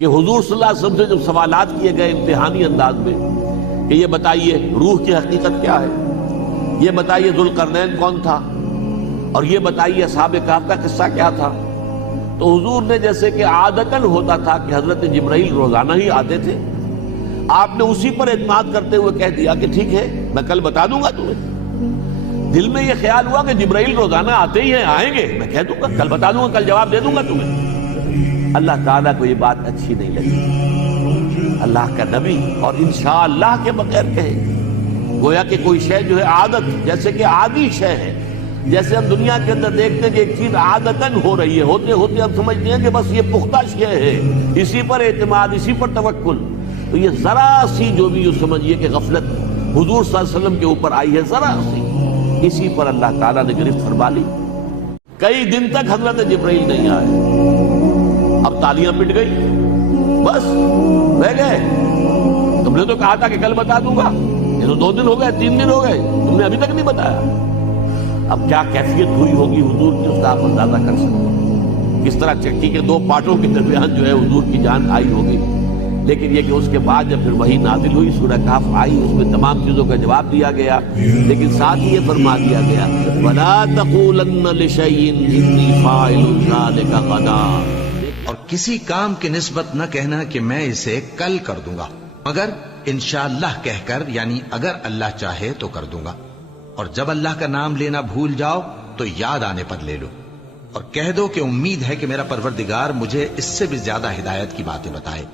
کہ حضور صلی اللہ علیہ وسلم سے جب سوالات کیے گئے امتحانی انداز میں کہ یہ بتائیے روح کی حقیقت کیا ہے، یہ بتائیے ذوالقرنین کون تھا، اور یہ بتائیے اصحاب کہف کا قصہ کیا تھا، تو حضور نے جیسے کہ عادتاً ہوتا تھا کہ حضرت جبرائیل روزانہ ہی آتے تھے، آپ نے اسی پر اعتماد کرتے ہوئے کہہ دیا کہ ٹھیک ہے میں کل بتا دوں گا تمہیں۔ دل میں یہ خیال ہوا کہ جبرائیل روزانہ آتے ہی ہیں، آئیں گے، میں کہہ دوں گا کل بتا دوں گا، کل جواب دے دوں گا تمہیں۔ اللہ تعالیٰ کو یہ بات اچھی نہیں لگی، اللہ کا نبی اور انشاءاللہ کے بغیر کہے، گویا کہ کوئی شے جو ہے عادت، جیسے کہ عادی شے ہے، جیسے ہم دنیا کے اندر دیکھتے ہیں کہ ایک چیز عادتاً ہو رہی ہے، ہوتے ہوتے ہم سمجھتے ہیں کہ بس یہ پختہ شے ہے، اسی پر اعتماد، اسی پر توکل، تو یہ ذرا سی جو بھی یہ سمجھیے کہ غفلت حضور صلی اللہ علیہ وسلم کے اوپر آئی ہے، ذرا سی، اسی پر اللہ تعالیٰ نے گرفت فرما لی۔ کئی دن تک حضرت جبرائیل نہیں آئے، اب تالیاں پٹ گئی، بس رہ گئے۔ تم نے تو کہا تھا کہ کل بتا دوں گا، یہ تو 2 دن ہو گئے، 3 دن ہو گئے، تم نے ابھی تک نہیں بتایا۔ اب کیا کیفیت ہوئی ہوگی حضور کی، اس کا آپ اندازہ کر سکتے ہیں کس طرح چکی کے 2 پارٹوں کے درمیان جو ہے حضور کی جان آئی ہوگی۔ لیکن یہ کہ اس کے بعد جب پھر وحی نازل ہوئی، سورہ کہف آئی، اس میں تمام چیزوں کا جواب دیا گیا، لیکن ساتھ ہی یہ فرما دیا گیا وَلَا تَقُولَنَّ لِشَيْءٍ إِنِّي فَاعِلٌ ذَلِكَ غَدًا، اور کسی کام کی نسبت نہ کہنا کہ میں اسے کل کر دوں گا، مگر انشاءاللہ کہہ کر، یعنی اگر اللہ چاہے تو کر دوں گا۔ اور جب اللہ کا نام لینا بھول جاؤ تو یاد آنے پر لے لو، اور کہہ دو کہ امید ہے کہ میرا پروردگار مجھے اس سے بھی زیادہ ہدایت کی باتیں بتائے۔